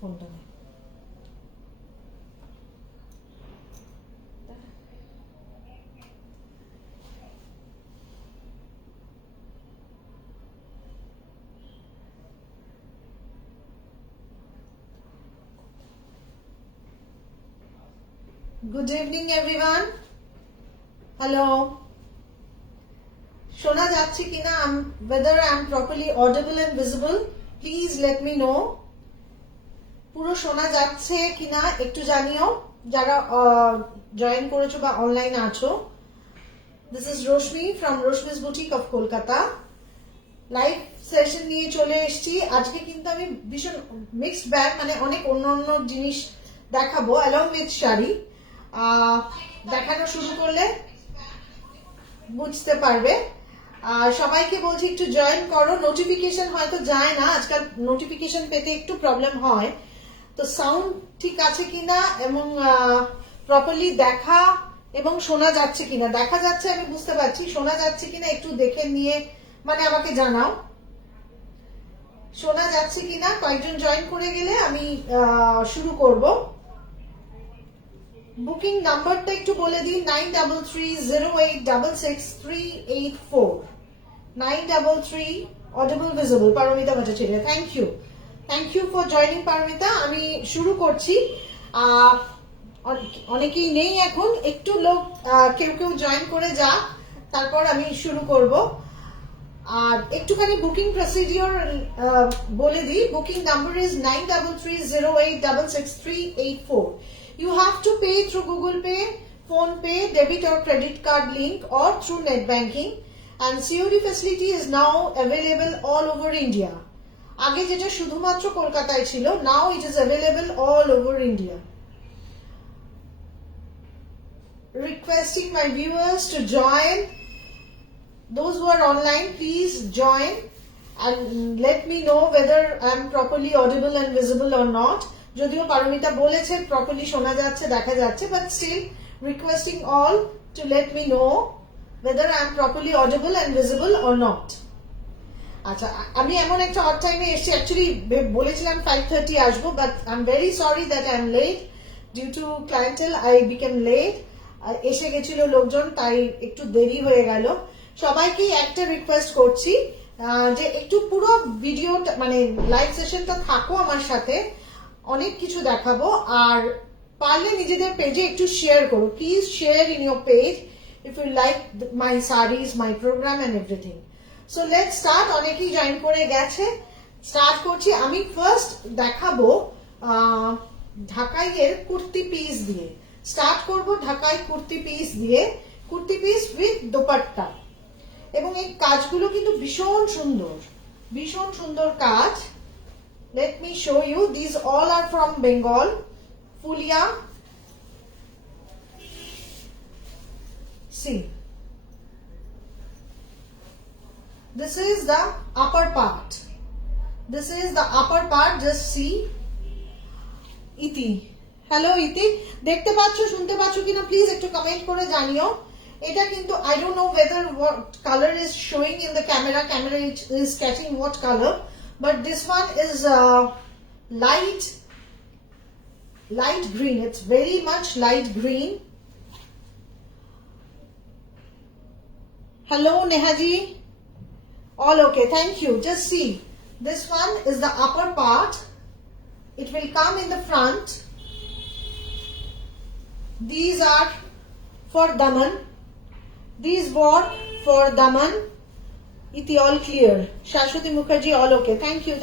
ফোনটা Good evening everyone. Hello. শোনা যাচ্ছে কিনা, whether I am properly audible and visible, please let me know. পুরো শোনা যাচ্ছে কিনা একটু জানিও যারা জয়েন করেছো বা অনলাইন আছো। This is Roshmi from Roshmi's Boutique of Kolkata. Live session নিয়ে চলে এসেছি আজকে, কিন্তু আমি ভীষণ মিক্সড ব্যাগ, মানে অনেক অন্য জিনিস দেখাবো along with শাড়ি। দেখানো শুরু করলে বুঝতে পারবে। সবাইকে বলছি একটু জয়েন করো। নোটিফিকেশন হয়তো যায় না, আজকাল নোটিফিকেশন পেতে একটু প্রবলেম হয়। তো সাউন্ড ঠিক আছে কিনা এবং প্রপারলি দেখা এবং শোনা যাচ্ছে কিনা, দেখা যাচ্ছে আমি বুঝতে পারছি, শোনা যাচ্ছে কিনা একটু দেখে নিয়ে মানে আমাকে জানাও শোনা যাচ্ছে কিনা। কয়েকজন জয়েন করে গেলে আমি শুরু করব। বুকিং নাম্বারটা একটু বলে দিই, 9330866384 933 audible visible Paromita Bhattacharya. Thank you for joining Paromita. আমি শুরু করছি। অনেকেই নেই এখন, একটু লোক কেউ জয়েন করে যা, তারপর আমি শুরু করব। আর একটুখানি বুকিং প্রসিডিওর বলে দিই। Booking number is 9330866384. You have to pay through Google Pay, Phone Pay, debit or credit card link, or through net banking. And COD facility is now available all over India. আগে যেটা শুধুমাত্র কলকাতায় ছিল, now it is available all over India. Requesting my viewers to join. Those who are online, please join and let me know whether I am properly audible and visible or not. যদিও পারমিতা বলেছে প্রপারলি শোনা যাচ্ছে, দেখা যাচ্ছে, but still requesting all to let me know whether I am properly audible and visible or not. আচ্ছা, আমি এমন একটা অড টাইমে এসেছি, অ্যাকচুয়ালি বলেছিলাম 5:30 আসবো, but I'm very sorry that I am late due to clientele. I became late. এসে গেছিল লোকজন, তাই একটু দেরি হয়ে গেল। সবাইকে একটা রিকোয়েস্ট করছি যে একটু পুরো ভিডিওটা মানে লাইভ সেশনটা থাকো আমার সাথে, অনেক কিছু দেখাবো। আর পারলে নিজেদের পেজে একটু শেয়ার করো, please share in your page if you like my series, my programme and everything. So let's start. অনেকেই জয়েন করে গেছে, স্টার্ট করছি। আমি ফার্স্ট দেখাবো ঢাকাইয়ের কুর্তি পিস দিয়ে স্টার্ট করব। ঢাকাই কুর্তি পিস দিয়ে, কুর্তি পিস উইথ দোপাট্টা, এবং এই কাজগুলো কিন্তু ভীষণ সুন্দর কাজ। Let me show you. These all are from Bengal. Fulia. See. This is the upper part. Just see. Iti. Hello Iti. দেখতে পাচ্ছো, শুনতে পাচ্ছো কিনা প্লিজ একটু কমেন্ট করে জানিও। এটা কিন্তু I don't know whether what color is showing in the camera is catching what color, but this one is light green. It's very much light green. Hello Nehaji, all okay, thank you. Just see, this one is the upper part. It will come in the front. These are for daman. These were for daman. Iti all clear. Shashwati Mukherjee all okay. Thank you.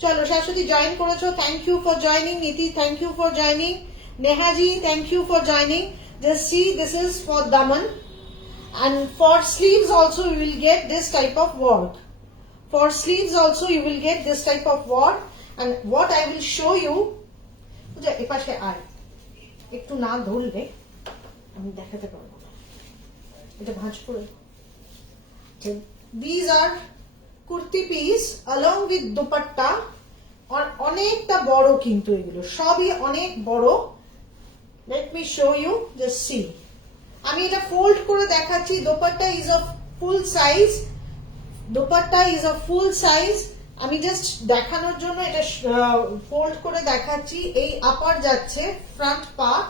Chalo Shashwati join করেছো. Thank you for joining. Iti thank you for joining. Nehaji thank you for joining. Just see, this is for daman, and for sleeves also you will get this type of work. And what I will show you, এপাশে আর একটু না ধরলে আমি দেখাতে পারবো না, এটা ভাঁজ করে। These are kurti piece along with dupatta, और অনেকটা বড়, কিন্তু এগুলো সবই অনেক বড়। Let me show you, just see. আমি এটা ফোল্ড করে দেখাচ্ছি, দোপাট্টা ইজ অফ ফুল সাইজ, দোপাট্টা ইজ অফ ফুল সাইজ। আমি জাস্ট দেখানোর জন্য এটা ফোল্ড করে দেখাচ্ছি। এই আপার যাচ্ছে ফ্রন্ট পার্ট,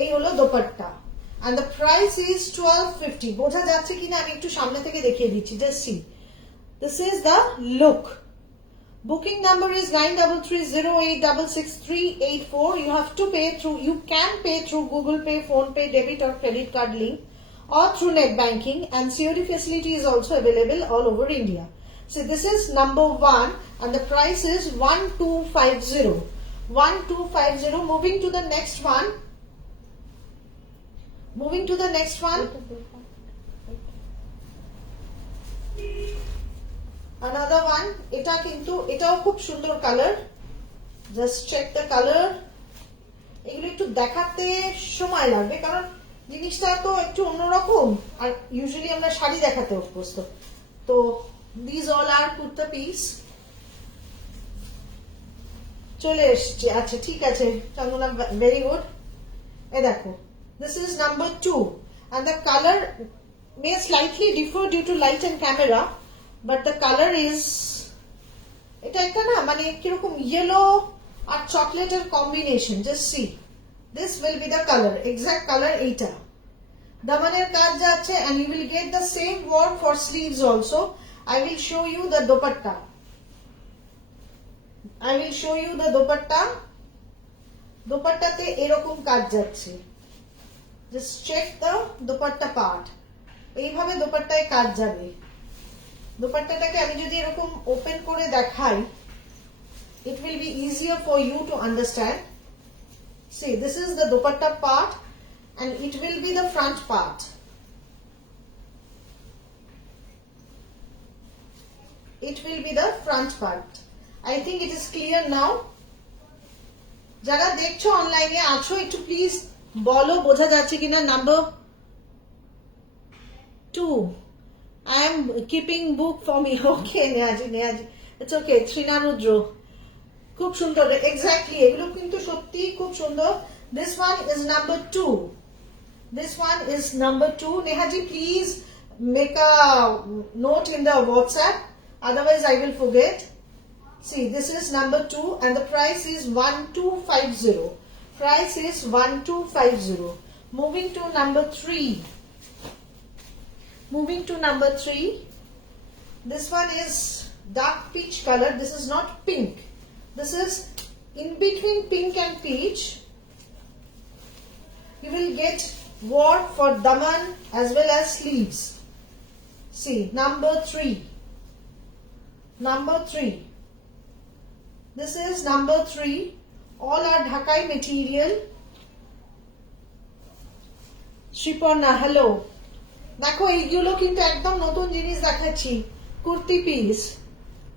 এই হলো dupatta, and the price is 1250. বোঝা যাচ্ছে কিনা আমি একটু সামনে থেকে দেখিয়ে দিচ্ছি, just see. This is the look. Booking number is 9330866384. You have to pay through, you can pay through Google Pay, Phone Pay, debit or credit card link, or through net banking, and COD facility is also available all over India. So this is number 1 and the price is 1250. 1250. Moving to the next one. Moving to the next one. Another one. এটা কিন্তু এটাও খুব সুন্দর colour, just check the colour. এগুলো একটু দেখাতে সময় লাগবে কারণ জিনিসটা তো একটু অন্যরকম, আর ইউজুয়ালি আমরা শাড়ি দেখাতে অভ্যস্ত। তো this all are kurta piece. চলে এসছে, আচ্ছা ঠিক আছে চন্দনা, ভেরি গুড। এ দেখো, this is number 2 and the color may slightly differ due to light and camera, but the color is, এটা একটা না মানে কিরকম ইয়েলো আর চকলেটের combination, just see, this will be the color, exact color এইটা। দামানের কাজ যাচ্ছে and you will get the same work for sleeves also. I will show you the dupatta. I will show you the dupatta. দুপাট্টাতে এরকম কাজ যাচ্ছে, just check the dupatta part. এইভাবে দুপাট্টায় কাজ যাবে। দুপাট্টাটাকে আমি যদি এরকম ওপেন করে দেখাই, it will be easier for you to understand. See, this is the dupatta part and it will be the front part. It will be the front part. I think it is clear now. যারা দেখছো অনলাইনে আছো একটু প্লিজ বলো বোঝা যাচ্ছে কিনা। নাম্বার 2, I am keeping book for me. Okay, নেহাজি, it's okay. শ্রীনারুদ্র, খুব সুন্দর, এক্স্যাক্টলি এগুলো কিন্তু সত্যি খুব সুন্দর। This one is number 2. This one is number 2. Nehaji, please make a note in the WhatsApp, otherwise I will forget. See, this is number 2 and the price is 1250. Price is 1250. Moving to number 3. Moving to number 3. This one is dark peach color. This is not pink. This is in between pink and peach. You will get work for daman as well as sleeves. See, number 3. Number 3. This is number 3. All are Dhakai material. Shripurna, hello. দেখো এইগুলো কিন্তু একদম নতুন জিনিস দেখাচ্ছি। কুর্তি পিস,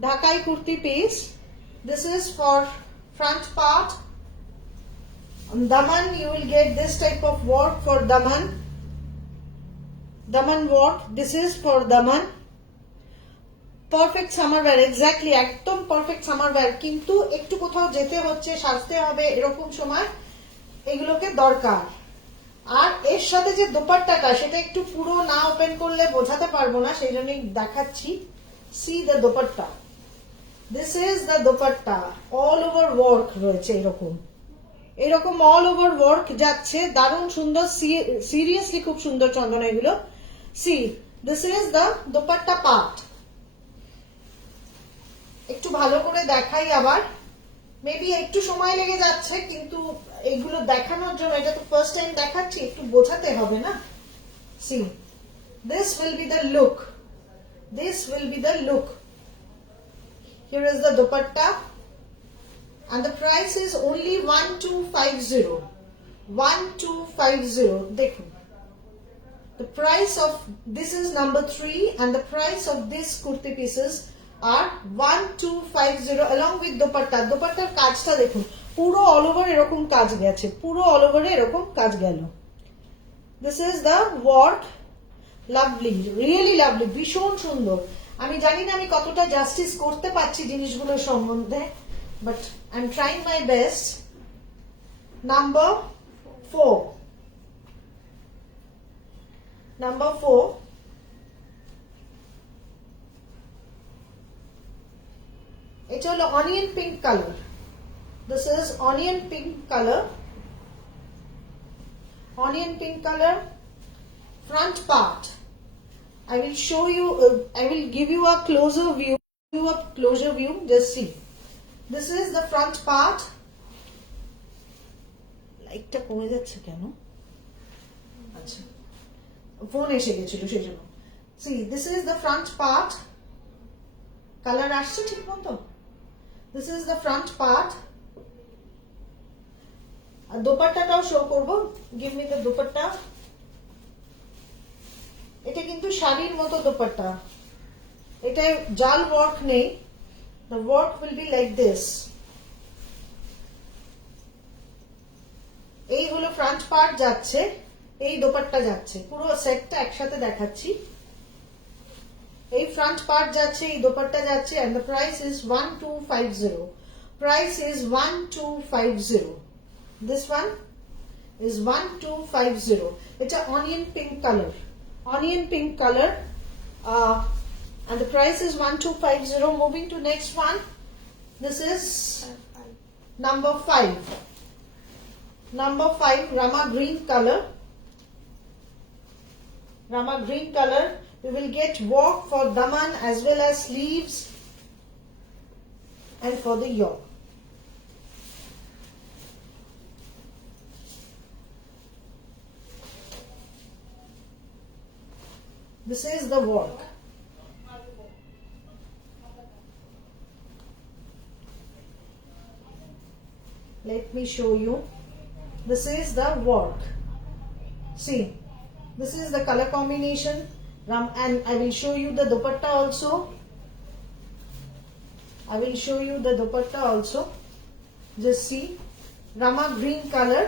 ঢাকাই kurti piece. This is for front part. On daman you will get this type of work for daman. Daman work. This is for daman. Perfect summer wear, exactly একদম perfect summer wear. কিন্তু একটু কোথাও যেতে হচ্ছে, সাজতে হবে, এরকম সময় এগুলোকে দরকার। আর এর সাথে যে দোপাট্টাটা সেটা একটু পুরো না ওপেন করলে বোঝাতে পারবো না, সেই জন্যই দেখাচ্ছি। C the dupatta, this is the dupatta. All over work রয়েছে, এরকম এরকম অল ওভার ওয়ার্ক যাচ্ছে, দারুণ সুন্দর, সিরিয়াসলি খুব সুন্দর চন্দনা এগুলো। See, this is the dupatta part. একটু ভালো করে দেখাই আবার, মেবি একটু সময় লেগে যাচ্ছে কিন্তু এগুলো দেখানোর জন্য, এটা তো ফার্স্ট টাইম দেখাচ্ছি, একটু বোঝাতে হবে না। See, this will be the look, this will be the look. Here is the dupatta and the price is only 1250. 1250. দেখুন, the price of this is number 3 and the price of this kurti pieces are 1250 along with dupatta. দুপাট্টার কাজটা দেখুন, পুরো all over এরকম কাজ গেছে, পুরো অল ওভারে এরকম কাজ গেল। This is the work. Lovely, really lovely, ভীষণ সুন্দর। আমি জানি না আমি কতটা জাস্টিস করতে পারছি জিনিসগুলোর সম্বন্ধে, but I'm trying my best. Number 4. Number 4, এটা হলো onion pink colour. This is onion pink color. Onion pink color. Front part. I will show you. I will give you a closer view. Just see. This is the front part. লাইটটা পড়ে যাচ্ছে কেন? আচ্ছা, ফোন এসে গেছিল সেজন্য। See, this is the front part. Colour আসছে ঠিক মতো? This is the front part. আর দোপাট্টাটাও শো করব। Give me the dupatta. এটা কিন্তু শাড়ির মতো দোপাট্টা। এটা জাল ওয়ার্ক নেই। The work will be like this. এই হলো ফ্রন্ট পার্ট যাচ্ছে, এই দোপাট্টা যাচ্ছে, পুরো সেটটা একসাথে দেখাচ্ছি। এই ফ্রন্ট পার্ট যাচ্ছে, এই দোপাট্টা যাচ্ছে, and the price is 1250. Price is 1250. This one is 1250. It's a onion pink color. Onion pink color. And the price is 1250. Moving to next one. This is number 5. Number 5, Rama green color. Rama green color. We will get work for daman as well as sleeves and for the yoke. This is the work. Let me show you. This is the work. See, this is the color combination, and I will show you the dupatta also. I will show you the dupatta also. Just see, Rama green color.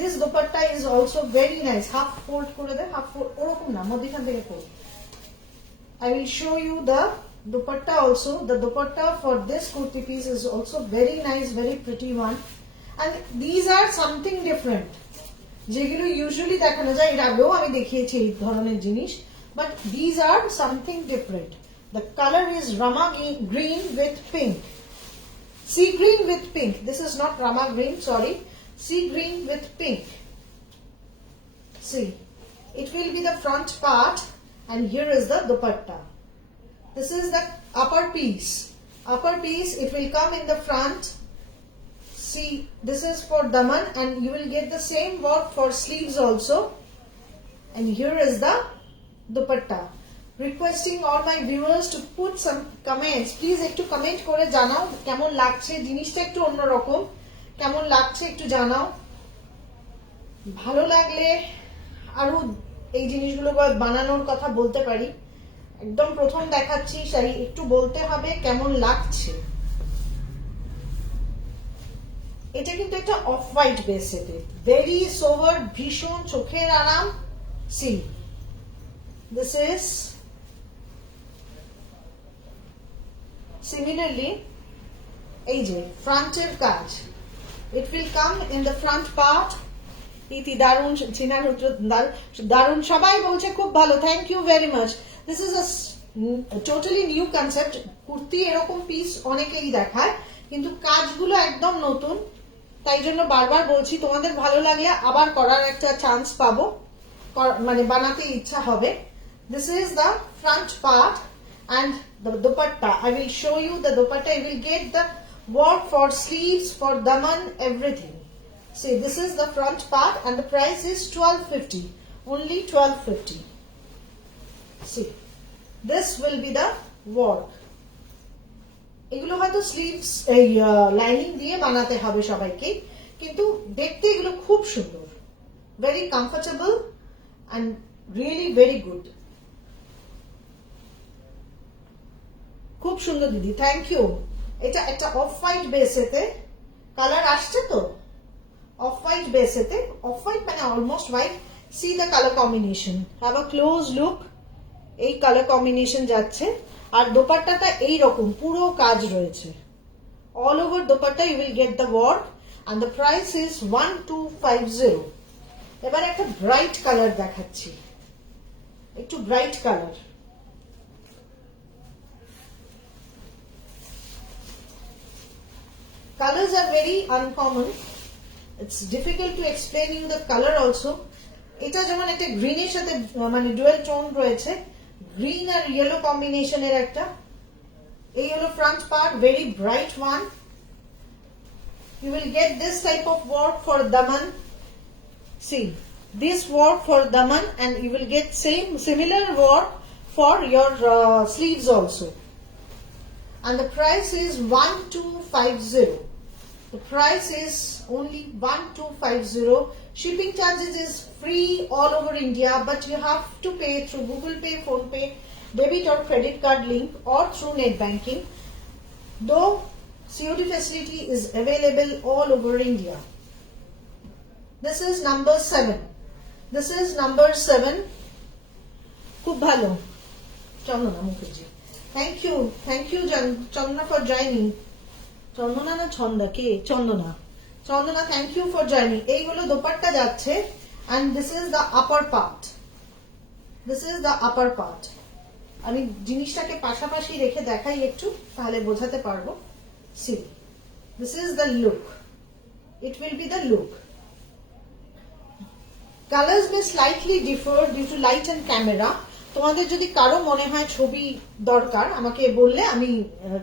This dupatta is also very nice. Half fold kore de, half fold orokom na, modikhan theke fold. I will show you the dupatta also. The dupatta for this kurti piece is also very nice, very pretty one. And these are something different. যেগুলো usually দেখানো যায়, এর আগেও আমি দেখিয়েছি এই ধরনের জিনিস, but these are something different. The color is Rama green with pink. Sea green with pink. This is not Rama green, sorry. Sea green with pink. See, it will be the front part, and here is the dupatta. This is the upper piece. Upper piece, it will come in the front. See, this is for daman, and you will get the same work for sleeves also. And here is the dupatta. Requesting all my viewers to put some comments. Please একটু কমেন্ট করে জানাও কেমন লাগছে, জিনিসটা একটু অন্যরকম, কেমন লাগছে একটু জানাও। ভালো লাগলে আরো এই জিনিসগুলো বানানোর কথা বলতে পারি। একদম প্রথম দেখাচ্ছি শাড়ি, একটু বলতে হবে কেমন লাগছে। এটা কিন্তু একটা অফ হোয়াইট বেসেতে, ভেরি সোভার, ভীষণ চোখের আরাম। সি, দিস ইজ সিমিলারলি এই যে ফ্রন্টের কাজ, it will come in the front part. Iti দারুণ, চিনার দারুণ, সবাই বলছে খুব ভালো, thank you very much. This is a totally new concept. Kurti এরকম পিস অনেকেই দেখায়, কিন্তু কাজগুলো একদম নতুন, তাই জন্য বারবার বলছি, তোমাদের ভালো লাগলে আবার করার একটা চান্স পাবো, মানে বানাতে ইচ্ছা হবে। This is the front part and the dupatta. I will show you the dupatta. You will get the work for sleeves, for daman, everything. See, this is the front part, and the price is 1250. Only 1250. See, this will be the work. এগুলো হয়তো স্লিভস এই লাইনিং দিয়ে বানাতে হবে সবাইকে, কিন্তু দেখতে এগুলো খুব সুন্দর, very comfortable and really very good. খুব সুন্দর দিদি, থ্যাংক ইউ। এটা একটা অফ হোয়াইট বেসেতে, কালার আসছে তো, অফ হোয়াইট বেসেতে, অফ হোয়াইট মানে almost white. See the colour combination, have a close look. এই কালার কম্বিনেশন যাচ্ছে, আর দোপাট্টাটা এইরকম পুরো কাজ রয়েছে, all over dupatta you will get the work, and the price is 1250. এবার একটা ব্রাইট কালার দেখাচ্ছি, একটু bright colour. Colors are very uncommon. It's difficult to explain you the color also. এটা যেমন একটা গ্রিনের সাথে মানে ডুয়াল টোন রয়েছে, গ্রিন আর ইয়েলো কম্বিনেশনের একটা। এই হলো front part, very bright one. You will get this type of work for daman. See, this work for daman, and you will get similar work for your sleeves also. And the price is 1250. The price is only 1250. Shipping charges is free all over India, but you have to pay through Google Pay, Phone Pay, debit or credit card link, or through net banking. Though COD facility is available all over India. This is number 7. This is number 7. খুব ভালো চন্দনা Mukherjee. Thank you Chandana for joining. চন্দনা না ছন্দা কে? চন্দনা। চন্দনা, thank you for joining. এই হলো দোপাট্টা যাচ্ছে, and this is the upper part. This is the upper part. আমি জিনিসটাকে পাশাপাশি রেখে দেখাই একটু, তাহলে বোঝাতে পারবো। See, this is the look. It will be the look. Colors may slightly differ due to light and camera. তোমাদের যদি কারো মনে হয় ছবি দরকার আমাকে বললে আমি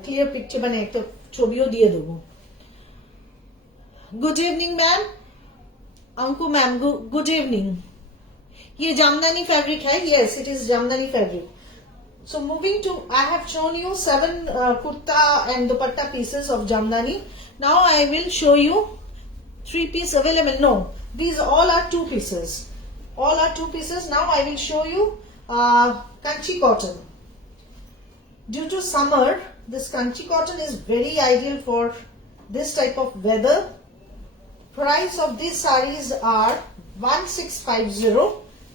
ক্লিয়ার পিকচার মানে একটা ছবিও দিয়ে দেবো। Good evening ma'am, Anku ma'am good evening. ये जामदानी फैब्रिक है, yes it is jamdani fabric. So moving to, I have shown you 7 kurta and dupatta pieces of jamdani. Now I will show you 3 pieces available. No, these all are 2 pieces. All are 2 pieces. Now I will show you kanchi cotton. Due to summer, this kanchi cotton is very ideal for this type of weather. Price of these sarees are 1650.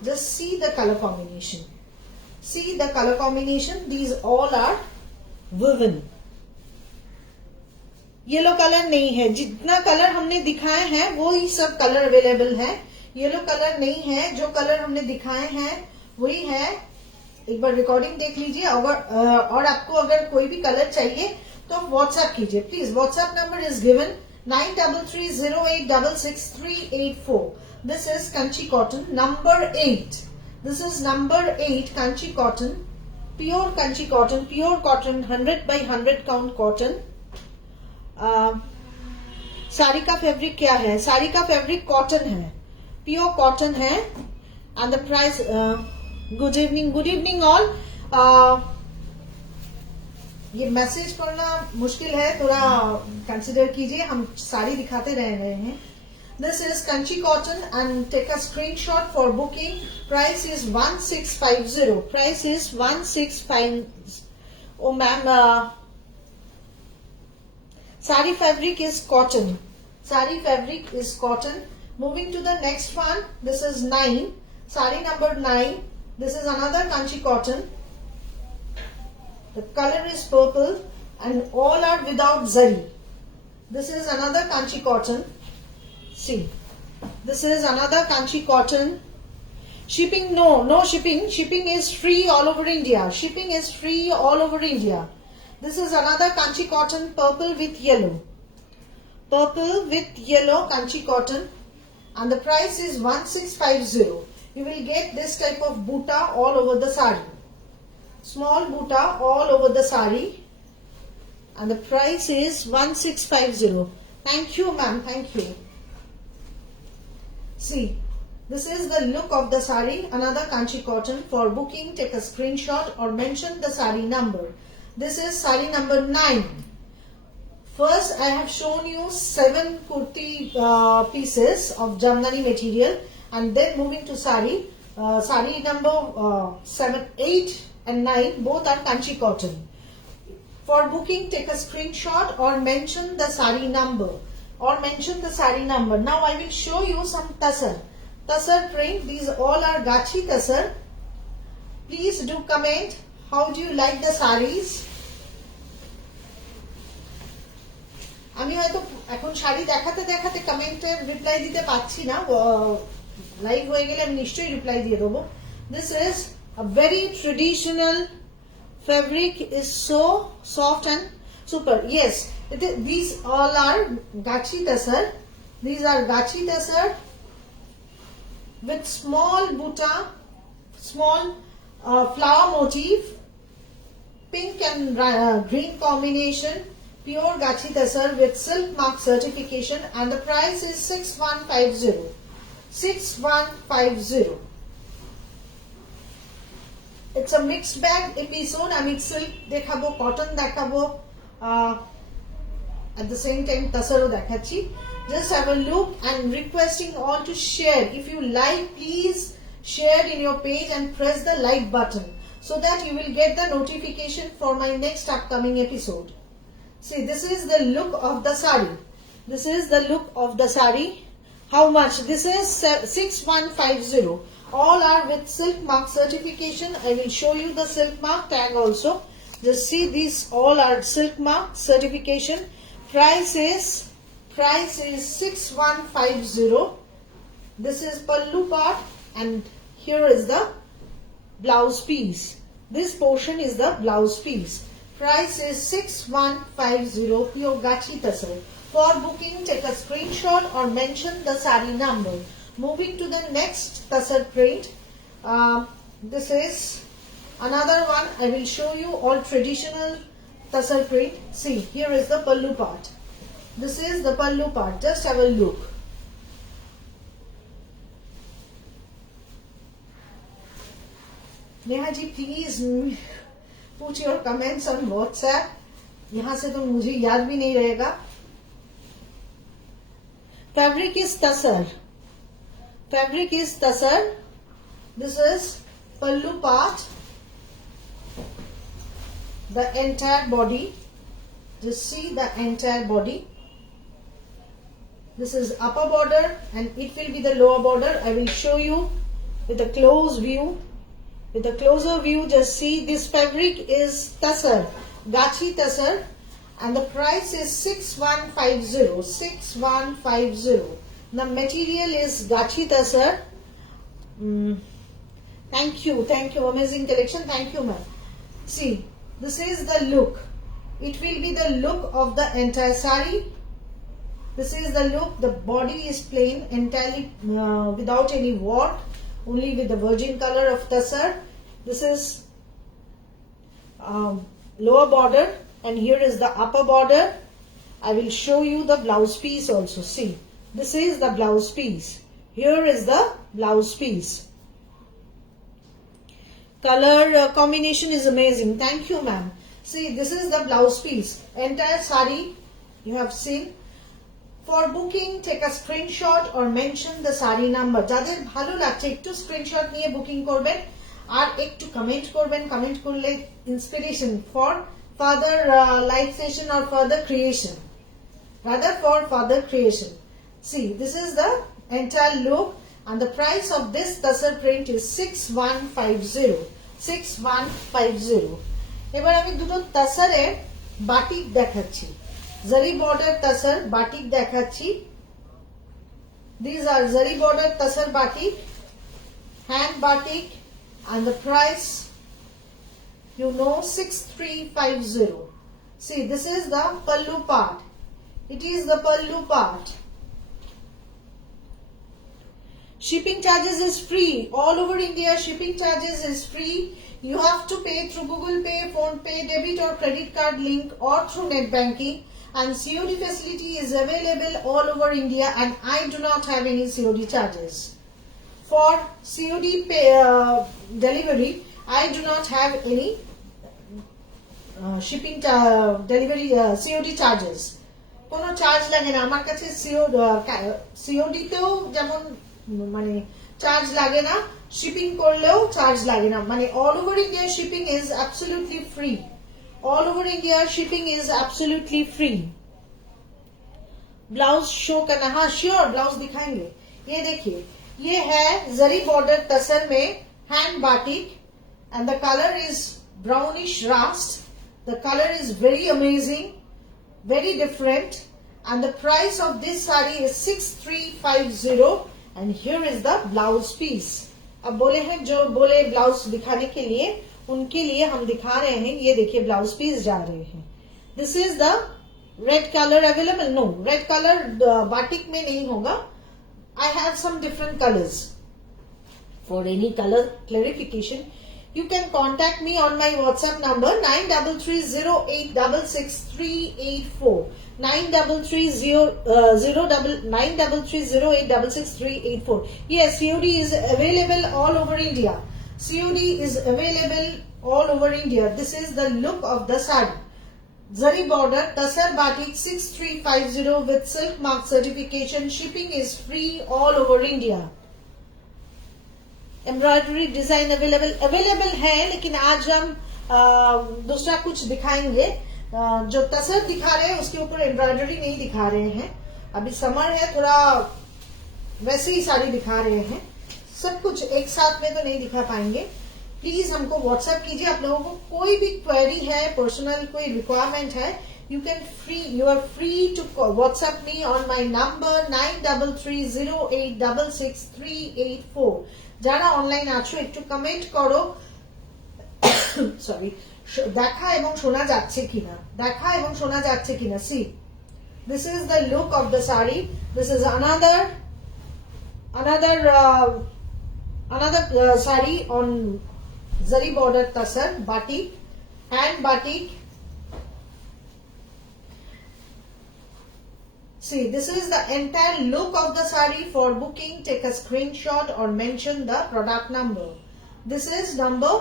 Just see the color combination. See the color combination. These all are woven. Yellow colour नहीं है, जितना कलर हमने दिखाए हैं वो ही सब colour available है। Yellow colour नहीं है, जो कलर हमने दिखाए हैं वही है। एक बार रिकॉर्डिंग देख लीजिए। और आपको अगर कोई भी कलर चाहिए तो व्हाट्सएप कीजिए please. WhatsApp number is given 9330866384. This is Kanchi cotton number 8. This is number 8 Kanchi cotton, pure Kanchi cotton, pure cotton, 100 by 100 count cotton. साड़ी का फैब्रिक क्या है? साड़ी का फैब्रिक कॉटन है, प्योर कॉटन है। And the price, good evening all. ये मैसेज पढ़ना मुश्किल है, थोड़ा कंसिडर कीजिए, हम साड़ी दिखाते रह रहे हैं। This is Kanchi cotton and take a screenshot for booking. Price is 1650. Price is 1650. Oh ma'am, sari fabric is cotton. Sari fabric is cotton. Moving to the next one. This is 9. Sari number 9. This is another Kanchi cotton. The color is purple and all are without zari. This is another Kanchi cotton. See, this is another Kanchi cotton. Shipping, no shipping. Shipping is free all over India. Shipping is free all over India. This is another Kanchi cotton, purple with yellow. Purple with yellow Kanchi cotton, and the price is 1650. You will get this type of buta all over the sari. Small buta all over the sari, and the price is 1650. Thank you ma'am, thank you. See, this is the look of the sari, another Kanchi cotton. For booking, take a screenshot or mention the sari number. This is sari number 9. First, I have shown you 7 kurti pieces of jamdani material, and then moving to sari. Sari number 7, 8 and 9, both are Kanchi cotton. For booking, take a screenshot or mention the sari number. Now I will show you some tassar print. These all are Gachi tassar. Please do comment how do you like the sarees. আমি হয়তো এখন শাড়ি দেখাতে দেখাতে কমেন্টের রিপ্লাই দিতে পাচ্ছি না, লাইভ হয়ে গেলে আমি নিশ্চয়ই রিপ্লাই দিয়ে দেবো। This is A very traditional fabric, is so soft and super. Yes, these all are gachi tasar. These are gachi tasar with small buta, small flower motif, pink and green combination, pure gachi tasar with silk mark certification, and the price is 6150. 6150. It's a mixed bag episode. আমি silk দেখাবো, cotton দেখাবো, at the same time tasaro দেখাচ্ছি. Just have a look and requesting all to share. If you like, please share in your page and press the like button so that you will get the notification for my next upcoming episode. See, this is the look of the sari. This is the look of the sari. How much? This is 6150. All are with silk mark certification. I will show you the silk mark tag also. Just see, these all are silk mark certification. Price is 6150. This is pallu part, and here is the blouse piece. This portion is the blouse piece. Price is 6150, pure gachi tasar. For booking, take a screenshot or mention the sari number. Moving to the next tasar print. This is another one. I will show you all traditional tasar print. See, here is the pallu part. This is the pallu part. Just have a look. Neha ji, please put your comments on WhatsApp. यहाँ से तो मुझे याद भी नहीं रहेगा. Fabric is tasar. Fabric is tasar. This is pallu part. The entire body. Just see the entire body. This is upper border and it will be the lower border. I will show you with a close view. With a closer view, just see, this fabric is tasar, gachi tasar, and the price is 6150. 6150. The material is gachi tasar. Thank you, amazing collection. Thank you, ma'am. See, this is the look. It will be the look of the entire sari. This is the look. The body is plain, entirely without any work, only with the virgin color of tasar. This is lower border, and here is the upper border. I will show you the blouse piece also. See, this is the blouse piece. Here is the blouse piece. Color combination is amazing. Thank you, ma'am. See, this is the blouse piece. Entire sari you have seen. For booking, take a screenshot or mention the sari number. যাদের ভালো লাগছে একটু স্ক্রিনশট নিয়ে বুকিং করবেন আর একটু comment করবেন. কমেন্ট করলে inspiration for further live session or further creation. Rather for further creation. See, this is the entire look, and the price of this tasar print is 6150. 6150. এবার আমি দুটো তাসারে বাটিক দেখাচ্ছি. Zari border tasar batik দেখাচ্ছি. These are zari border tasar batik, hand batik, and the price, 6350. See, this is the pallu part. It is the pallu part. Shipping charges is free. All over India, shipping charges is free. You have to pay through Google Pay, Phone Pay, debit or credit card link, or through net banking. And COD facility is available all over India, and I do not have any COD charges. For COD delivery, I do not have any shipping delivery COD charges. কোনো চার্জ লাগে না আমার কাছে. COD তেও যেমন মানে চার্জ লাগে না, শিপিং করলেও চার্জ লাগে না. মানে all over India shipping is absolutely free. All over India shipping is absolutely free. Blouse show करना. हाँ श्योर, ब्लाउज दिखाएंगे. ये देखिए, ये है जरी बॉर्डर तसर में hand batik, and the color is brownish rust. The color is very amazing, very different, and the price of this saree is 6350. And here is the blouse piece. अब बोले हैं जो बोले ब्लाउज दिखाने के लिए, उनके लिए हम दिखा रहे हैं. ये देखिए ब्लाउज पीस जा रहे हैं. This is the red colour available. No, red colour batik में नहीं होगा. I have some different colours. For any colour clarification you can contact me on my WhatsApp number 9330866384. 9330866384. Yes, COD is available all over India. COD is available all over India. This is the look of the sari. Zari border, Tasar Batik 6350 with silk mark certification. Shipping is free all over India. Embroidery design available है, लेकिन आज हम दूसरा कुछ दिखाएंगे. जो तसर दिखा रहे हैं उसके ऊपर एम्ब्रॉयडरी नहीं दिखा रहे हैं. अभी समर है, थोड़ा वैसे ही साड़ी दिखा रहे हैं. सब कुछ एक साथ में तो नहीं दिखा पाएंगे. प्लीज हमको व्हाट्सएप कीजिए. आप लोगों को कोई भी क्वेरी है, पर्सनल कोई रिक्वायरमेंट है, you are free to WhatsApp me on my number 9330866384. যারা অনলাইন আছো একটু কমেন্ট করো সরি দেখা এবং শোনা যাচ্ছে কিনা, C this is the look of the sari. This is another sari on zari border tasar batik, hand batik. See, this is the entire look of the saree. For booking, take a screenshot or mention the product number. This is number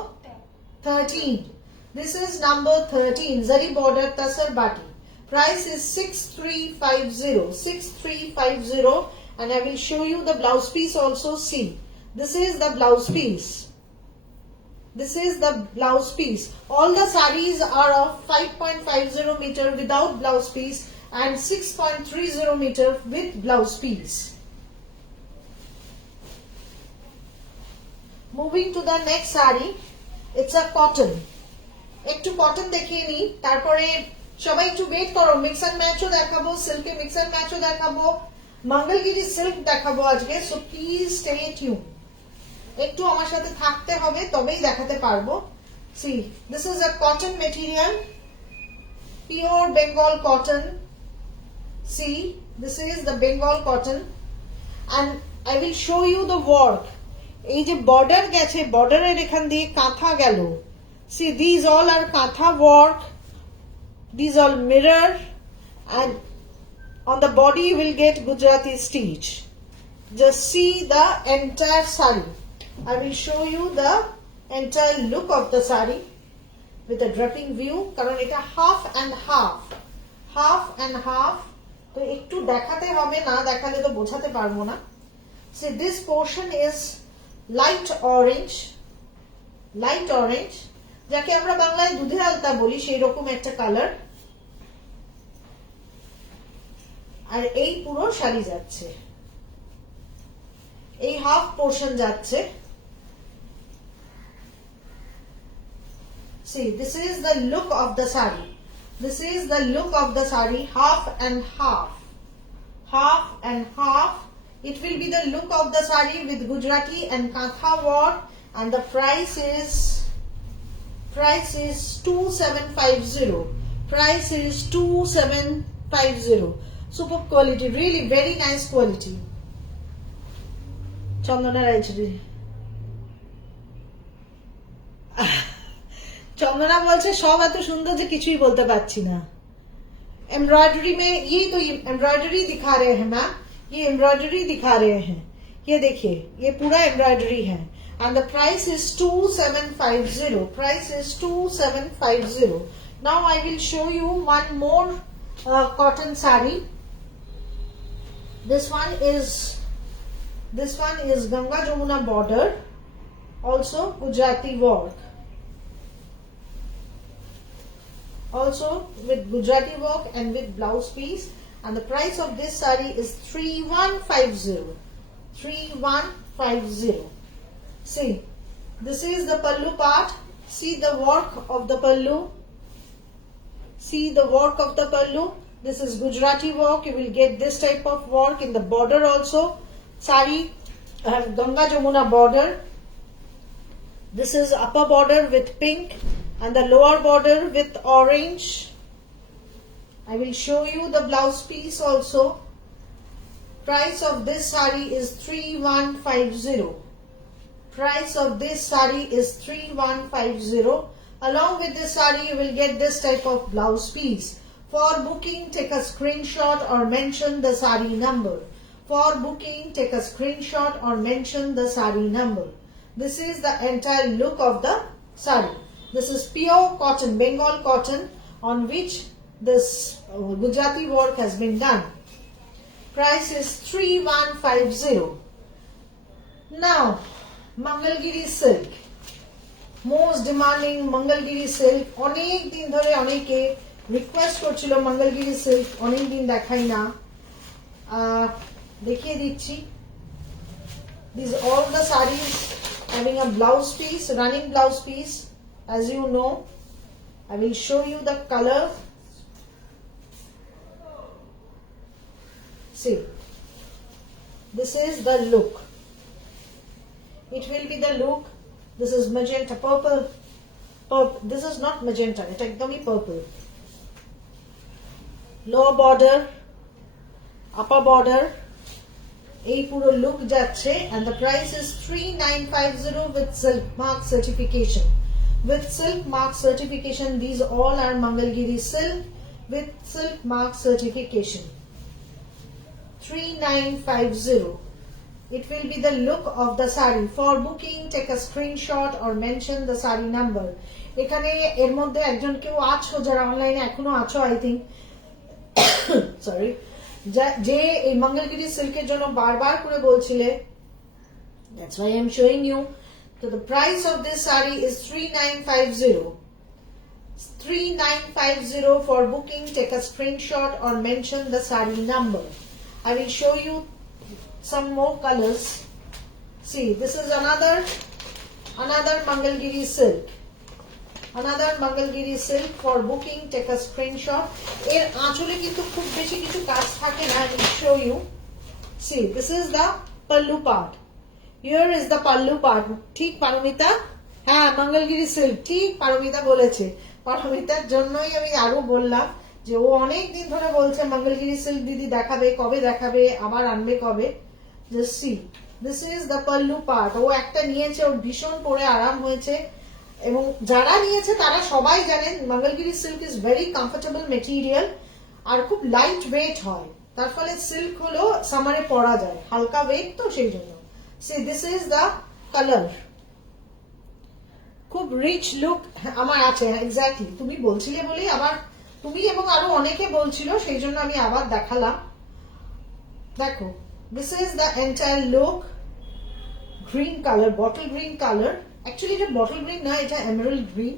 13. This is number 13. Zari border tasar bati. Price is 6350. And I will show you the blouse piece also. See, this is the blouse piece. All the sarees are of 5.50 meter without blouse piece and 6.30 meter with blouse piece. Moving to the next saree, it's a cotton. একটু কটন দেখিয়ে নি, তারপরে সবাই একটু ওয়েট করো. Mix and ম্যাচও দেখাবো, সিল্কে মিক্স এন্ড ম্যাচও দেখাবো, মঙ্গলগিরি সিল্ক দেখাবো আজকে. So please stay tune. একটু আমার সাথে থাকতে হবে, তবেই দেখাতে পারবো. See, this is a cotton material, pure Bengal cotton. See, this is the Bengal cotton, and I will show you the work. এই যে বর্ডার গেছে, বর্ডারের এখান দিয়ে কাঁথা গেল. See, these all are কাঁথা work. These all mirror, and on the body you will get Gujarati stitch. Just see the entire saree. I will show you the entire look of the saree with a draping view. কারণ এটা half and half. তো একটু দেখাতে হবে, না দেখালে তো বোঝাতে পারবো না. Say this portion is light orange, যাকে আমরা বাংলায় দুধের আলতা বলি, সেই রকম একটা কালার. আর এই পুরো শাড়ি যাচ্ছে, এই হাফ পোর্শন যাচ্ছে. See, this is the look of the saree. This is the look of the saree, half and half. It will be the look of the saree with Gujarati and Kantha work, and the price is 2750. Price is 2750. Superb quality, really very nice quality. Chandana Raichari. Chandana बोलছে সব এত সুন্দর যে কিছুই বলতে পারছি না. एम्ब्रॉयडरी में ये तो एम्ब्रॉयडरी दिखा रहे हैं मैम, ये एम्ब्रॉयडरी दिखा रहे हैं. ये देखिए, ये पूरा एम्ब्रॉयडरी है. and the price is 2750. Now I will show you one more cotton saree. This one is Ganga Jamuna border, also Gujarati work. Also with Gujarati work and with blouse piece, and the price of this saree is 3150. See, this is the pallu part. See the work of the pallu. This is Gujarati work. You will get this type of work in the border also. Saree Ganga Jamuna border. This is upper border with pink and the lower border with orange. I will show you the blouse piece also. Price of this saree is 3150. Price of this saree is 3150. Along with this saree, you will get this type of blouse piece. For booking, take a screenshot or mention the saree number. For booking, take a screenshot or mention the saree number. This is the entire look of the saree. This is pure cotton, Bengal cotton, on which this Gujarati work has been done. Price is 3150. Now, Mangalgiri silk. Most demanding Mangalgiri silk. অনেক দিন ধরে অনেকে রিকোয়েস্ট করছিল Mangalgiri silk, অনেক দিন দেখাই না, দেখিয়ে দিচ্ছি. These all the sarees having a blouse piece, running blouse piece, as you know. I will show you the color. See, this is the look. It will be the look. This is magenta purple. This is not magenta, it's ekdami purple. Lower border, upper border. এই পুরো লুক যাচ্ছে and the price is 3950 with silk mark certification. With silk mark certification, these all are Mangalgiri silk with silk mark certification. 3950. It will be the look of the saree. For booking, take a screenshot or mention the saree number. এখানে এর মধ্যে একজন কেউ আছো যারা অনলাইনে এখনো আছো, I think, sorry, যে এই মঙ্গলগিরি সিল্কের জন্য বারবার করে বলছিলে. That's why I'm showing you. So the price of this saree is 3950. 3950. For booking, take a screenshot or mention the saree number. I will show you some more colors. See, this is another Mangalgiri silk. Another Mangalgiri silk. For booking, take a screenshot. এর আঁচলে কিন্তু খুব বেশি কিছু কাজ থাকে না. I will show you. See, this is the pallu part. Here is the pallu part. ঠিক পারমিতা? হ্যাঁ, Mangalgiri silk. ঠিক পারমিতা বলেছে. পারমিতার জন্যই আমি আরো বললাম যে ও অনেক দিন ধরে বলছে Mangalgiri silk দিদি দেখাবে, কবে দেখাবে, আবার আনবে কবে. Just see, this is the pallu part. ও একটা নিয়েছে, ওর ভীষণ পরে আরাম হয়েছে এবং যারা নিয়েছে তারা সবাই জানেন Mangalgiri silk is very comfortable material আর খুব লাইট ওয়েট হয়, তার ফলে সিল্ক হলো সামারে পরা যায়, হালকা ওয়েট তো সেই জন্য. See, this is the color. খুব রিচ লুক আমার আছে. এক্স্যাক্টলি তুমি বলছিলে বলেই আবার, তুমি এবং আরো অনেকে বলছিল সেই জন্য আমি আবার দেখালাম. দেখো, this is the entire look. Green color, bottle green color. Actually এটা bottle green না, এটা emerald green.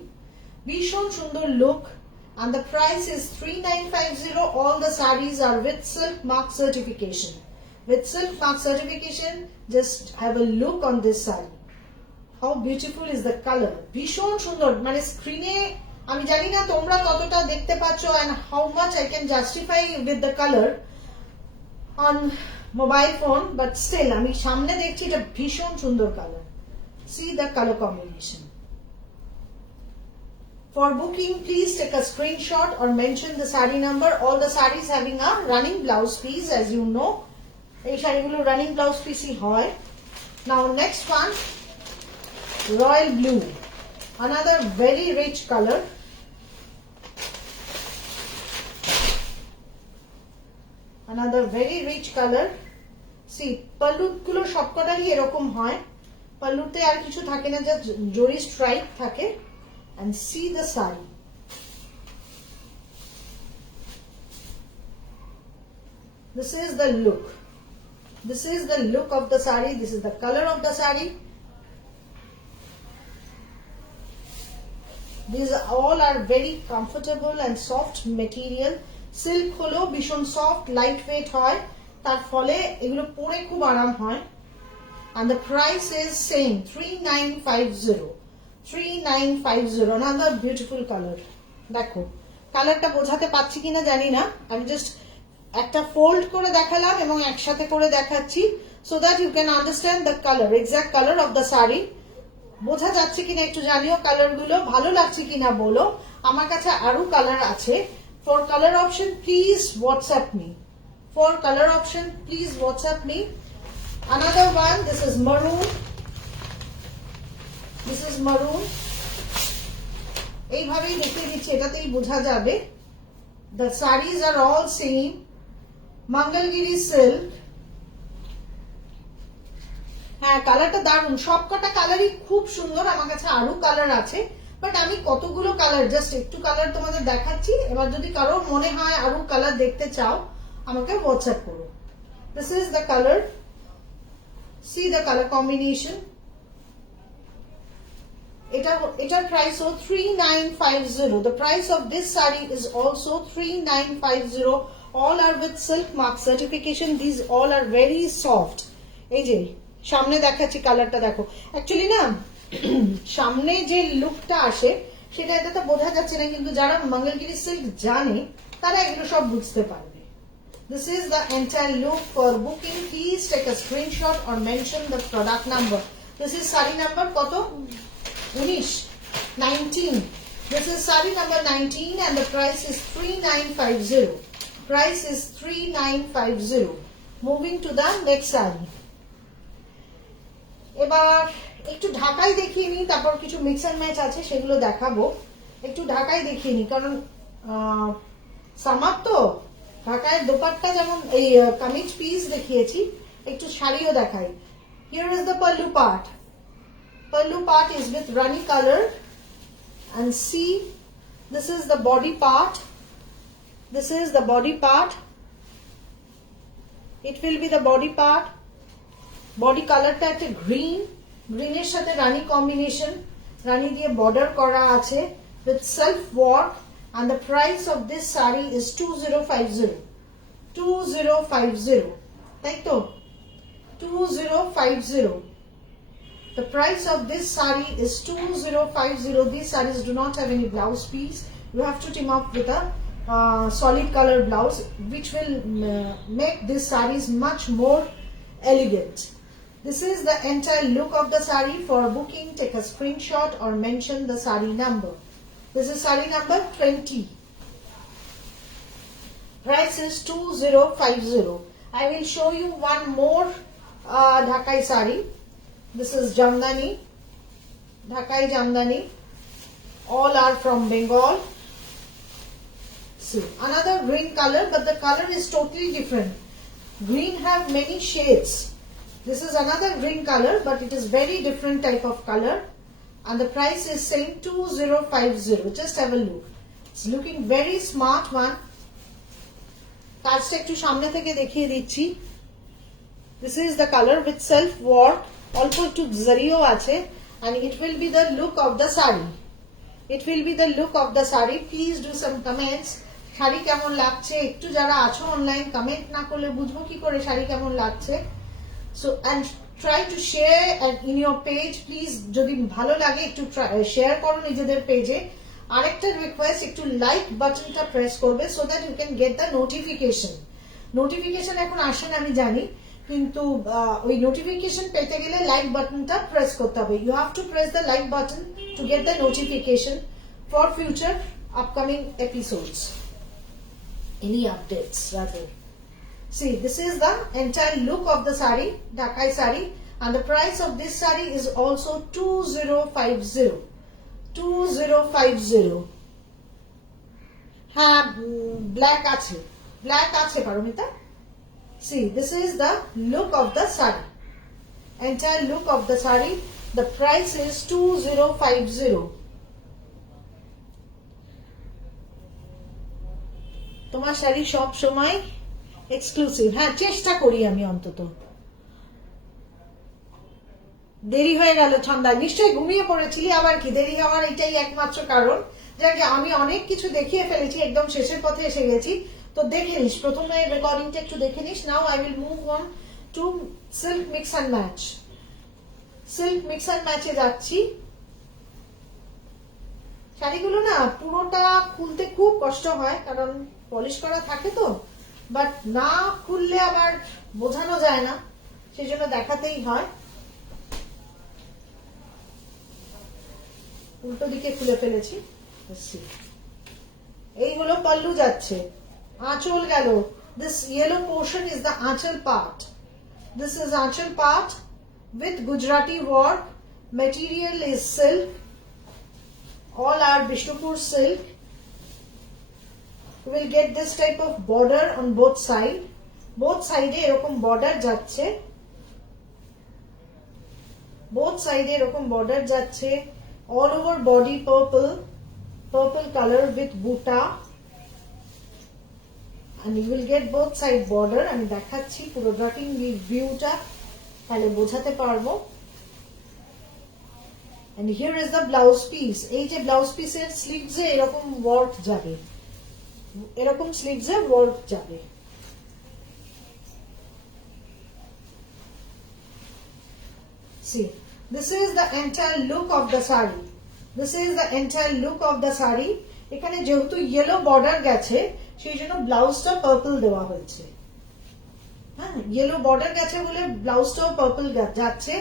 ভীষণ সুন্দর look and the price is 3950. All the sarees are with silk mark certification. With silk mark certification, just have a look on this saree. How beautiful is the color. ভীষণ সুন্দর, মানে স্ক্রিনে আমি জানি না তোমরা কতটা দেখতে পাচ্ছ and how much I can justify with the color on mobile phone, but still আমি সামনে দেখছি এটা ভীষণ সুন্দর colour. See the color combination. For booking, please take a screenshot or mention the saree number. All the sarees having a running blouse piece, as you know. এই শাড়িগুলো running blouse piece হয়. Now next one, royal blue. Another very rich color. Another very rich color. See, pallu গুলো সবকটারই এরকম হয়. পাল্লুতে আর কিছু থাকে না, যা জরি স্ট্রাইপ থাকে. And see the saree. This is the look. This is the look of the saree. This is the color of the saree. These all are very comfortable and soft material. Silk হলো ভীষণ soft, light weight হয়, তার ফলে এগুলো পরে খুব আরাম হয়. And the price is same, 3950. 3950. Another beautiful color. দেখো কালারটা বোঝাতে পারছি কিনা জানি না, আমি জাস্ট একটা ফোল্ড করে দেখালাম এবং একসাথে করে দেখাচ্ছি so that you can understand the color, exact color of the saree. বোঝা যাচ্ছে কিনা একটু জানিও, কালার গুলো ভালো লাগছে কিনা বলো। আমার কাছে আরো কালার আছে। For colour option please WhatsApp me, for colour option please WhatsApp me. Another one, this is maroon, this is maroon. এইভাবেই দেখিয়ে দিচ্ছি, এটাতেই বোঝা যাবে। The sarees are all same. Mangalgiri silk. হ্যাঁ, কালারটা দারুণ, সবকটা কালারই খুব সুন্দর। আমার কাছে আরো কালার আছে, বাট আমি কতগুলো কালার জাস্ট একটু কালার তোমাদের দেখাচ্ছি। এবার যদি কারোর মনে হয় আরো কালার দেখতে চাও আমাকে হোয়াটসঅ্যাপ করো। This is the color. See the color combination. এটার প্রাইস ও 3950. The price of this saree is also 3950. All are with silk mark certification. These all are very soft. এই যে সামনে দেখাচ্ছি কালারটা দেখো। অ্যাকচুয়ালি না সামনে যে লুকটা আসে সেটা এটাতে বোঝা যাচ্ছে না, কিন্তু যারা মঙ্গলগিরি সিল্ক জানে তারা এগুলো সব বুঝতে পারবে। This is the entire look. For booking, please take a screenshot or mention the product number. This is saree number কত? 19. This is saree number 19 and the price is 3950. Price is 3950. Moving to the next saree. এবার একটু ঢাকাই দেখিয়ে নিই, তারপর কিছু mix and match আছে সেগুলো দেখাবো। একটু ঢাকাই দেখিয়ে নিই, কারণ সামার তো ঢাকায় দোপাট্টা যেমন এই কামিজ পিস দেখিয়েছি, একটু শাড়িও দেখাই। Here is the pallu part. Pallu part is with rani color, and see, this is the body part. This is the body part. It will be the body part. Body colorটা একটা গ্রিনের সাথে রানি কম্বিনেশন, রানি দিয়ে বর্ডার করা আছে with self work, and the price of this saree is 2050. 2050, তাই তো 2050. The price of this saree is 2050. These sarees do not have any blouse piece. You have to team up with a solid color blouse, which will make these sarees much more elegant. This is the entire look of the saree. For booking, take a screenshot or mention the saree number. This is saree number 20. Price is 2050. I will show you one more Dhakai saree. This is Jamdani, Dhakai Jamdani. All are from Bengal. See, another green color, but the color is totally different. Green have many shades. This is another green color, but it is very different type of color, and the price is saying 2050. Just have a look. It's looking very smart one. কাজটা একটু সামনে থেকে দেখিয়ে দিচ্ছি। This is the color with self work, অল্প একটু জারিও আছে, and it will be the look of the saree. It will be the look of the saree. Please do some comments. Sari কেমন লাগছে, একটু যারা আছো অনলাইন কমেন্ট না করলে বুঝবো কি করে শাড়ি কেমন লাগছে। So, and try to share and in your page, please যদি ভালো লাগে একটু শেয়ার করো নিজেদের পেজে। আরেকটা রিকোয়েস্ট, একটু লাইক বাটনটা প্রেস করবে so that you can get the notification. Notification এখন আসে না আমি জানি, কিন্তু ওই নোটিফিকেশন পেতে গেলে লাইক বাটনটা প্রেস করতে হবে। You have to press the like button to get the notification for future upcoming episodes. Any updates rather. See, this is the entire look of the saree, Dhakai saree, and the price of this saree is also 2050. 2050. হ্যাঁ, black আছে Paromita. See, this is the look of the saree, entire look of the saree. The price is 2050. তোমার শাড়ি সব সময় এক্সক্লুসিভ। হ্যাঁ, চেষ্টা করি আমি অন্তত। দেরি হয়ে গেল ঠান্ডায়, নিশ্চয়ই ঘুমিয়ে পড়েছিলি। আবার কি, দেরি হওয়ার এটাই একমাত্র কারণ। যাকে আমি অনেক কিছু দেখিয়ে ফেলেছি, একদম শেষের পথে এসে গেছি। তো দেখে নিস, প্রথমে রেকর্ডিংটা একটু দেখে নিস। Now I will move on to silk mix and match. Silk mix and ম্যাচে যাচ্ছি। শাড়িগুলো না পুরোটা খুলতে খুব কষ্ট হয়, কারণ পলিশ করা থাকে তো, বাট না খুললে আবার বোঝানো যায় না, সেই জন্য দেখাতেই হয়। উল্টো দিকে খুলে ফেলেছি। এই হলো পাল্লু যাচ্ছে, আঁচল গেল। This yellow portion is the আঁচল part. This is আঁচল part with Gujarati work. Material is silk. All are Bishnupur silk. You will get this type of border on both side. Both side e erokom border jacche. Both side e erokom border jacche. All over body purple color with buta. And you will get both side border. আমি দেখাচ্ছি পুরো ড্রাফটিং ভিউটা, তাহলে বোঝাতে পারবো। And here is the blouse piece. এই যে ব্লাউজ পিসের স্লিভস এ এরকম ওয়ার্ক যাবে, এরকম স্লিভস এ ওয়ার্ক যাবে। See, this is the entire look of the saree. This is the entire look of the saree. এখানে যেহেতু ইয়েলো বর্ডার গেছে সেই জন্য ব্লাউজটা পার্পল দেওয়া হয়েছে। হ্যাঁ, ইয়েলো বর্ডার গেছে বলে ব্লাউজটাও পার্পল যাচ্ছে।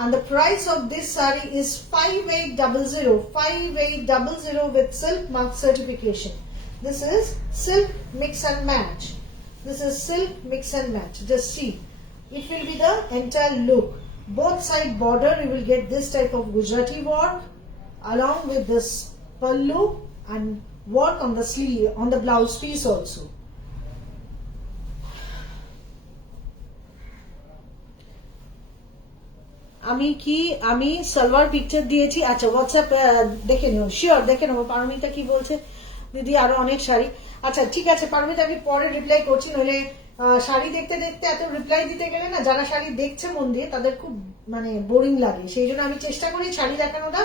And the price of this saree is 5800, 5800 with silk mark certification. This is silk mix and match. This is silk mix and match. Just see, it will be the entire look. Both side border you will get this type of Gujarati work along with this pallu and work on the sleeve, on the blouse piece also. আমি সালোয়ার পিকচার দিয়েছি। আচ্ছা, হোয়াটসঅ্যাপ দেখে নিও, শিওর দেখে নেবো। পারমিতা কি বলছে, দিদি আরো অনেক শাড়ি। আচ্ছা ঠিক আছে পারমিতা, আমি পরে রিপ্লাই করছি, নইলে শাড়ি দেখতে দেখতে এত রিপ্লাই দিতে গেলে না যারা শাড়ি দেখছে মন দিয়ে তাদের খুব মানে বোরিং লাগে। সেই জন্য আমি চেষ্টা করি শাড়ি দেখানোটা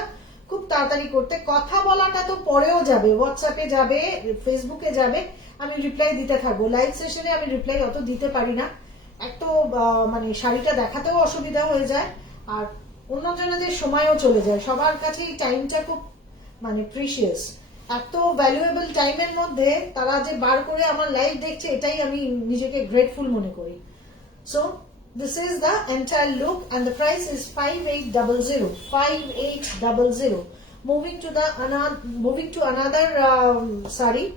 খুব তাড়াতাড়ি করতে। কথা বলাটা তো পরেও যাবে, হোয়াটসঅ্যাপে যাবে, ফেসবুকে যাবে, আমি রিপ্লাই দিতে থাকবো। লাইভ সেশনে আমি রিপ্লাই অত দিতে পারি না, এক তো মানে শাড়িটা দেখাতেও অসুবিধা হয়ে যায়, আর অন্যজনদের সময়ও চলে যায়। সবার কাছে এই টাইমটা খুব মানে প্রিশিয়াস, এত ভ্যালুয়েবল টাইমের মধ্যে তারা যে বার করে আমার লাইভ দেখছে, এটাই আমি নিজেকে গ্রেটফুল মনে করি। So this is the entire look and the price is 5800, 5800. Moving to another saree.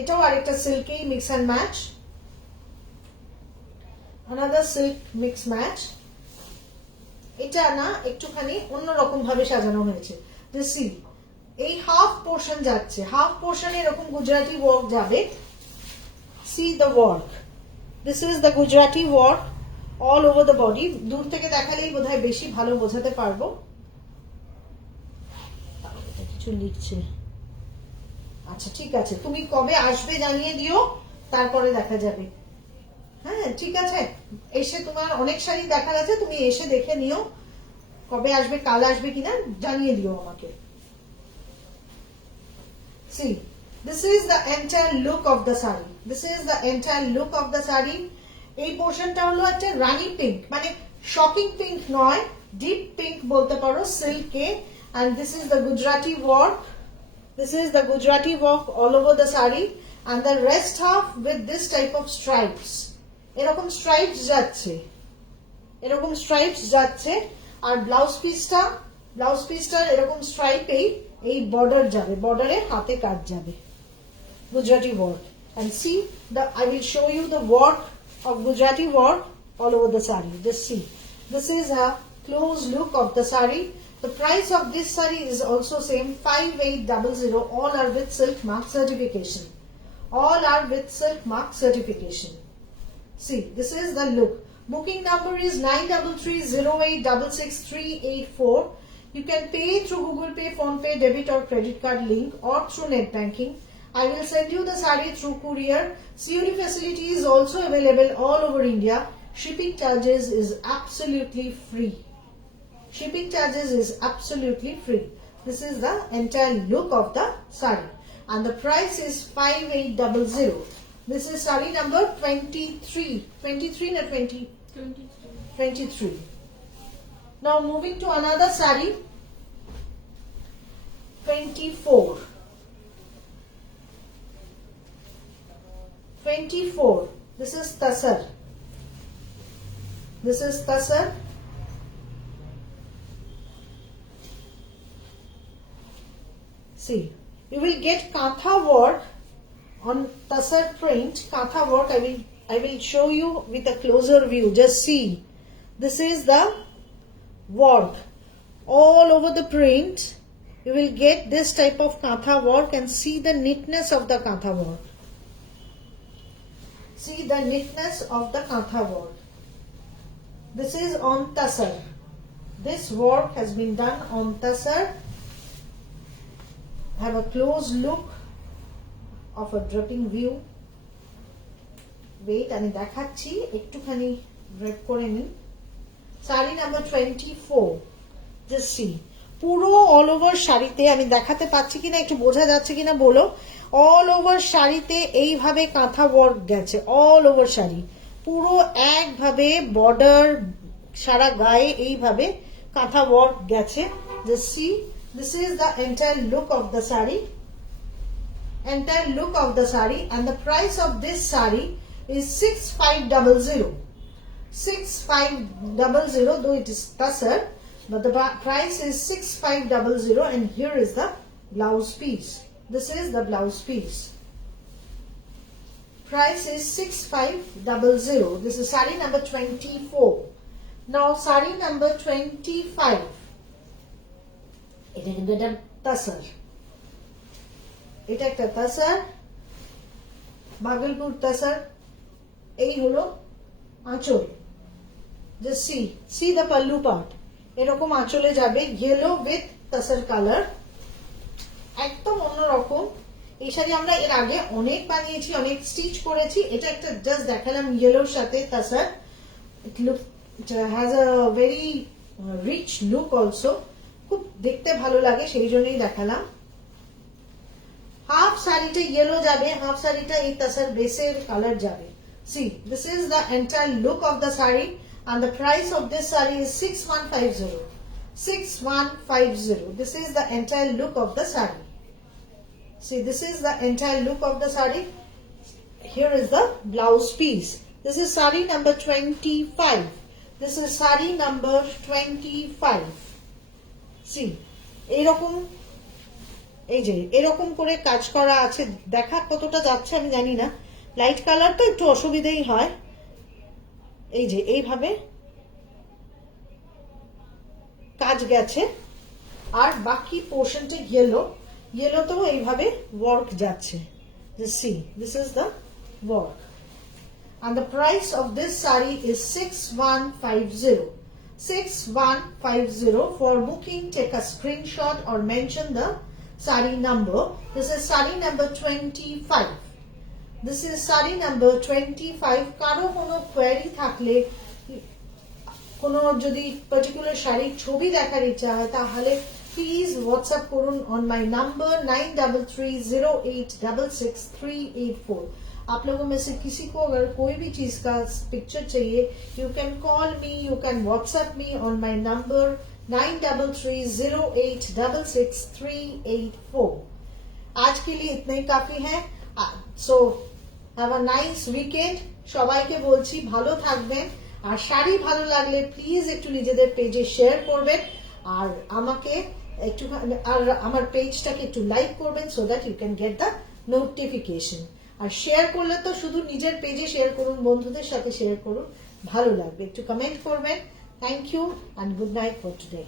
এটাও আরেকটা silky mix and match, another silk mix match. এটা না একটুখানি অন্যরকম ভাবে সাজানো হয়েছে। সি, এই হাফ পোর্শন যাচ্ছে, হাফ পোর্শনে এরকম গুজরাটি ওয়ার্ক যাবে। C the work, this is the Gujarati work all over the body. দূর থেকে দেখালেই বোধহয় বেশি ভালো বোঝাতে পারবো। কিছু লিখছে, আচ্ছা ঠিক আছে, তুমি কবে আসবে জানিয়ে দিও, তারপরে দেখা যাবে। হ্যাঁ ঠিক আছে, এসে তোমার অনেক শাড়ি দেখার আছে, তুমি এসে দেখে নিও, কবে আসবে, কাল আসবে কিনা জানিয়ে দিও আমাকে। See, this is the entire look of the saree. This is the entire look of the saree. এই পোর্শনটা হলো একটা রানী পিঙ্ক, মানে শকিং পিঙ্ক নয়, ডিপ পিঙ্ক বলতে পারো, সিল্কে। And this is the Gujarati work. This is the Gujarati work all over the saree, and the rest half with this type of stripes. এরকম স্ট্রাইপস যাচ্ছে, এরকম স্ট্রাইপস যাচ্ছে। আর ব্লাউজ পিসটা এরকম স্ট্রাইপেই এই বর্ডার যাবে, বর্ডারে হাতে কাজ যাবে, Gujarati work. And see, I will show you the work of Gujarati work all over the saree. Just see, this is a close look of the saree. The price of this saree is also same, 5800. All are with silk mark certification. All are with silk mark certification. See, this is the look. Booking number is 9330866384. You can pay through Google Pay, Phone Pay, debit or credit card link, or through net banking. I will send you the saree through courier. COD facility is also available all over India. Shipping charges is absolutely free. Shipping charges is absolutely free. This is the entire look of the saree, and the price is 5800. This is saree number 23. 23 na 20? 23. Now moving to another saree. 24. 24. This is Tasar. This is Tasar. See, you will get Kantha work on Tasar print. Kantha work I will show you with a closer view. Just see, this is the work all over the print. You will get this type of Kantha work and see the neatness of the Kantha work. See the neatness of the Kantha work. This is on Tasar. This work has been done on Tasar. Have a close look of a dripping view. Wait, আমি দেখাচ্ছি একটুখানি wrap করে নিন। শাড়ি নাম্বার 24, just see, পুরো all over শাড়িতে, আমি দেখাতে পাচ্ছি কিনা একটু বোঝা যাচ্ছে কিনা বলো, অল ওভার শাড়িতে এইভাবে কাঁথা ওয়ার্ক গেছে, অল ওভার শাড়ি পুরো একভাবে বর্ডার সারা গায়ে এইভাবে কাঁথা ওয়ার্ক গেছে। just see, this is the entire look of the saree, entire look of the saree, and the price of this saree is 6500. 6500, though it is Tasar, but the price is 6500, and here is the blouse piece. This is the blouse piece. Price is 6500. This is saree number 24. Now saree number 25. এটা কিন্তু একটা তাসার, এটা একটা তাসার, ভাগলপুর তাসার। এই হলো আঁচল। just see the pallu part, এরকম আঁচলে যাবে, yellow with তাসার কালার, একদম অন্যরকম। এই শাড়ি আমরা এর আগে অনেক বানিয়েছি, অনেক স্টিচ করেছি। এটা একটা জাস্ট দেখালাম ইয়েলোর সাথে তাসার। it has a very rich look also, খুব দেখতে ভালো লাগে, সেই জন্যই দেখালাম। হাফ শাড়িটা ইয়েলো যাবে, হাফ শাড়িটা এই তাসার বেসের কালার যাবে। see, this is the entire look of the saree, and the price of this saree is 6150. 6150. This is the entire look of the saree. See, this is the entire look of the saree. Here is the blouse piece. This is saree number 25. This is saree number 25. See, এরকম, এই যে এরকম করে কাজ করা আছে, দেখা কতটা যাচ্ছে আমি জানি না, লাইট কালারটা একটু অসুবিধাই হয়। এই যে এইভাবে কাজ গেছে, আর বাকি পোর্শনটা ইয়েলোতেও এইভাবে ওয়ার্ক যাচ্ছে। just see, this is the work, and the price of this saree is 6150. 6150. For booking, take a screenshot or mention the saree number. This is saree number 25. This is saree number 25. কারো কোনো কোয়েরি থাকলে, কোনো যদি পার্টিকুলার শাড়ির ছবি দেখার ইচ্ছা হয়, তাহলে প্লিজ হোয়াটসঅ্যাপ করুন on my number 9330866384. आप लोगों में से किसी को अगर कोई भी चीज का पिक्चर चाहिए, you can call me, you can WhatsApp me on my number 9330866384. आज के लिए इतना ही काफी है। So have a nice weekend. সবাইকে বলছি ভালো থাকবেন, আর শাড়ি ভালো লাগলে প্লিজ একটু নিজেদের পেজে শেয়ার করবেন, আর আমাকে একটু, আর আমার পেজটাকে একটু লাইক করবেন, so that you can get the notification. আর শেয়ার করলে তো শুধু নিজের পেজে শেয়ার করুন, বন্ধুদের সাথে শেয়ার করুন, ভালো লাগবে, একটু কমেন্ট করবেন। Thank you and good night for today.